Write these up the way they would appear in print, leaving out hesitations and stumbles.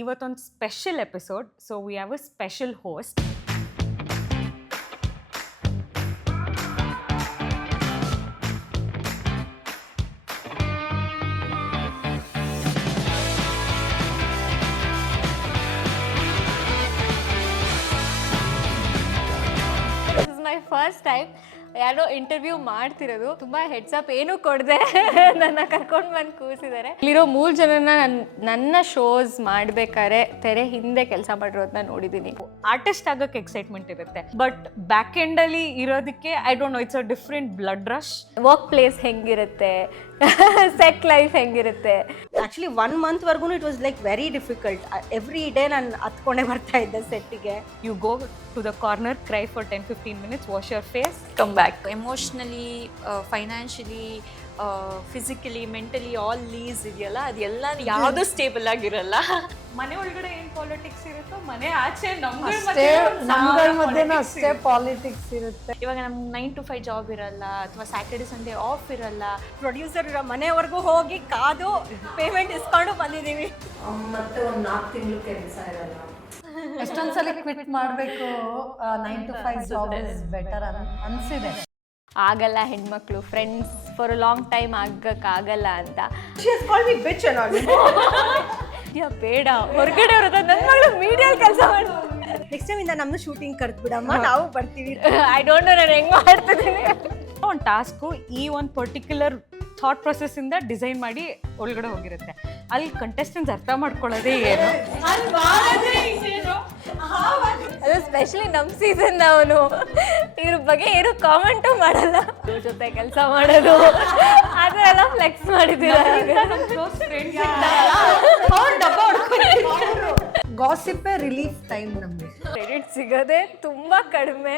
ಇವತ್ತೊಂದು special episode. So we have a special host. This is my first time ಯಾರೋ interview ಮಾಡ್ತಿರೋದು. ತುಂಬ heads-up ಏನೂ ಕೊಡದೆ ನನ್ನ ಕರ್ಕೊಂಡು ಬಂದು ಕೂರಿಸಿದ್ದಾರೆ. ಇಲ್ಲಿರೋ 3 ಜನನ ನನ್ನ ಶೋಸ್ ಮಾಡ್ಬೇಕಾದ್ರೆ ತೆರೆ ಹಿಂದೆ ಕೆಲಸ ಮಾಡಿರೋದನ್ನ ನೋಡಿದ್ದೀನಿ. ಆರ್ಟಿಸ್ಟ್ ಆಗೋಕ್ಕೆ ಎಕ್ಸೈಟ್ಮೆಂಟ್ ಇರುತ್ತೆ, ಬಟ್ ಬ್ಯಾಕ್ ಎಂಡ್ ಅಲ್ಲಿ ಇರೋದಕ್ಕೆ I don't know, it's a different blood rush. Work place ಹೆಂಗಿರುತ್ತೆ, ಸೆಟ್ ಲೈಫ್ ಹೆಂಗಿರುತ್ತೆ. ಆ್ಯಕ್ಚುಲಿ 1 month ವರ್ಗೂ it was like very difficult. Every day ನಾನು ಹತ್ಕೊಂಡೇ ಬರ್ತಾ ಇದ್ದೆ ಸೆಟ್ಟಿಗೆ. You go to the corner, cry for 10-15 minutes, wash your face, come back. Emotionally, financially, physically, mentally all ಲೀಸ್ ಇದೆಯಲ್ಲ, ಅದೆಲ್ಲ ಯಾವುದೂ ಸ್ಟೇಬಲ್ ಆಗಿರಲ್ಲ. ಮನೆ ಒಳಗಡೆ ಏನ್ ಪಾಲಿಟಿಕ್ಸ್ ಇರುತ್ತೋ ಮನೆ ಆಚೆ ನಮ್ಗಳ ಮಧ್ಯೆನೂ ಅಷ್ಟೇ ಪಾಲಿಟಿಕ್ಸ್ ಇರುತ್ತೆ. ಇವಾಗ ನಮ್ಗೆ 9 to 5 ಜಾಬ್ ಇರಲ್ಲ, ಅಥವಾ ಸ್ಯಾಟರ್ಡೆ ಸಂಡೇ ಆಫ್ ಇರಲ್ಲ. ಪ್ರೊಡ್ಯೂಸರ್ ಮನೆವರೆಗೂ ಹೋಗಿ ಕಾದು ಪೇಮೆಂಟ್ ಇಸ್ಕೊಂಡು ಬಂದಿದ್ದೀವಿ. ಮತ್ತೆ ಒಂದು 4 ತಿಂಗಳು ಕೆಲಸ ಇರಲ್ಲ. ಎಷ್ಟೊಂದ್ಸಲ ಕ್ವಿಟ್ ಮಾಡಬೇಕು. 9 to 5 ಜಾಬ್ ಇಸ್ ಬೆಟರ್ ಅನ್ಸಿದೆ. ಆಗಲ್ಲ ಹೆಣ್ಮಕ್ಳು friends for a long time ಆಗಕ್ಕಾಗಲ್ಲ ಅಂತ. ಬಿಚ್ ಬೇಡ, ಹೊರಗಡೆ ಅವ್ರ ನನ್ನ ಮಗಳು ಮೀಡಿಯಲ್ಲಿ ಕೆಲಸ ಮಾಡಿ. ನೆಕ್ಸ್ಟ್ ಟೈಮ್ ಇಂದ ನಮ್ದು ಶೂಟಿಂಗ್ ಕರೆದು ಬಿಡಮ್ಮ, ನಾವು ಬರ್ತೀವಿ. ಐ ಡೋಂಟ್ ನೋ ನಾನು ಹೆಂಗ್ ಮಾಡ್ತಿದ್ದೀನಿ. ಒಂದು ಟಾಸ್ಕು ಈ ಒಂದು ಪರ್ಟಿಕ್ಯುಲರ್ ಥಾಟ್ ಪ್ರೊಸೆಸ್ ಇಂದ ಡಿಸೈನ್ ಮಾಡಿ ಒಳಗಡೆ ಹೋಗಿರುತ್ತೆ. ಅಲ್ಲಿ ಕಂಟೆಸ್ಟೆಂಟ್ಸ್ ಅರ್ಥ ಮಾಡ್ಕೊಳ್ಳೋದೇ ಏನು. ಅದು ಸ್ಪೆಷಲಿ ನಮ್ಮ ಸೀಸನ್ ಅವನು ಇದ್ರ ಬಗ್ಗೆ ಏನು ಕಾಮೆಂಟು ಮಾಡಲ್ಲ. ಇವ್ರ ಜೊತೆ ಕೆಲಸ ಮಾಡೋದು ಅದೆಲ್ಲ ಫ್ಲೆಕ್ಸ್ ಮಾಡಿದ್ದೀರಾ. ಗಾಸಿಪ್ಪೇ ರಿಲೀಫ್ ಟೈಮ್ ನಮಗೆ. ಕ್ರೆಡಿಟ್ ಸಿಗೋದೆ ತುಂಬ ಕಡಿಮೆ.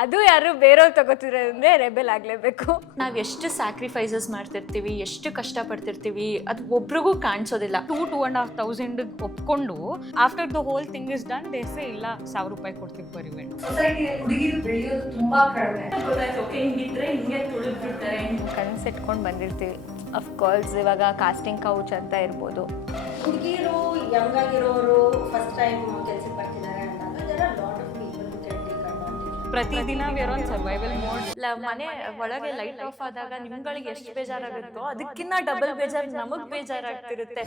ಅದು ಯಾರು ಬೇರೆಯವ್ರು ತಗೋತಿರೋದಂದ್ರೆ ರೆಬೆಲ್ ಆಗಲೇಬೇಕು. ನಾವು ಎಷ್ಟು ಸ್ಯಾಕ್ರಿಫೈಸಸ್ ಮಾಡ್ತಿರ್ತೀವಿ, ಎಷ್ಟು ಕಷ್ಟಪಡ್ತಿರ್ತೀವಿ, ಅದು ಒಬ್ರಿಗೂ ಕಾಣಿಸೋದಿಲ್ಲ. 2,500 ಒಪ್ಕೊಂಡು after the whole thing is done they say ಇಲ್ಲ 1,000 ರೂಪಾಯಿ ಕೊಡ್ತೀವಿ ಪರ್ ಇವೆಂಟ್. ಹುಡುಗಿರು ಬೆಳೆಯೋದು ತುಂಬಾ ಕಡಿಮೆ. ಕನ್ಸಿಟ್ಕೊಂಡು ಬಂದಿರ್ತೀವಿ. ಅಫ್ಕೋರ್ಸ್ ಇವಾಗ ಕಾಸ್ಟಿಂಗ್ ಕೌಚ್ ಅಂತ ಇರ್ಬೋದು. ಹುಡುಗಿರು ಯಂಗ್ ಆಗಿರೋರು ಫಸ್ಟ್ ಟೈಮ್ ಕೆಲಸಕ್ಕೆ ಬರ್ತಿದ್ದಾರೆ ಅಂದಾಗ there are lot of people who can take advantage. ಪ್ರತಿದಿನ we are on survival mode. ಮನೆ ಒಳಗೆ ಲೈಟ್ ಆಫ್ ಆದಾಗ ನಿಮ್ಗಳಿಗೆ ಎಷ್ಟು ಬೇಜಾರಾಗುತ್ತೋ ಅದಕ್ಕಿಂತ ಡಬಲ್ ಬೇಜಾರು ನಮಗೆ ಬೇಜಾರಾಗ್ತಿರುತ್ತೆ.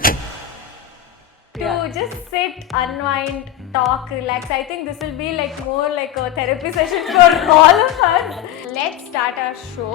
To just sit, unwind, talk, relax. I think this will be like more like a therapy session for all of us. Let's start our show.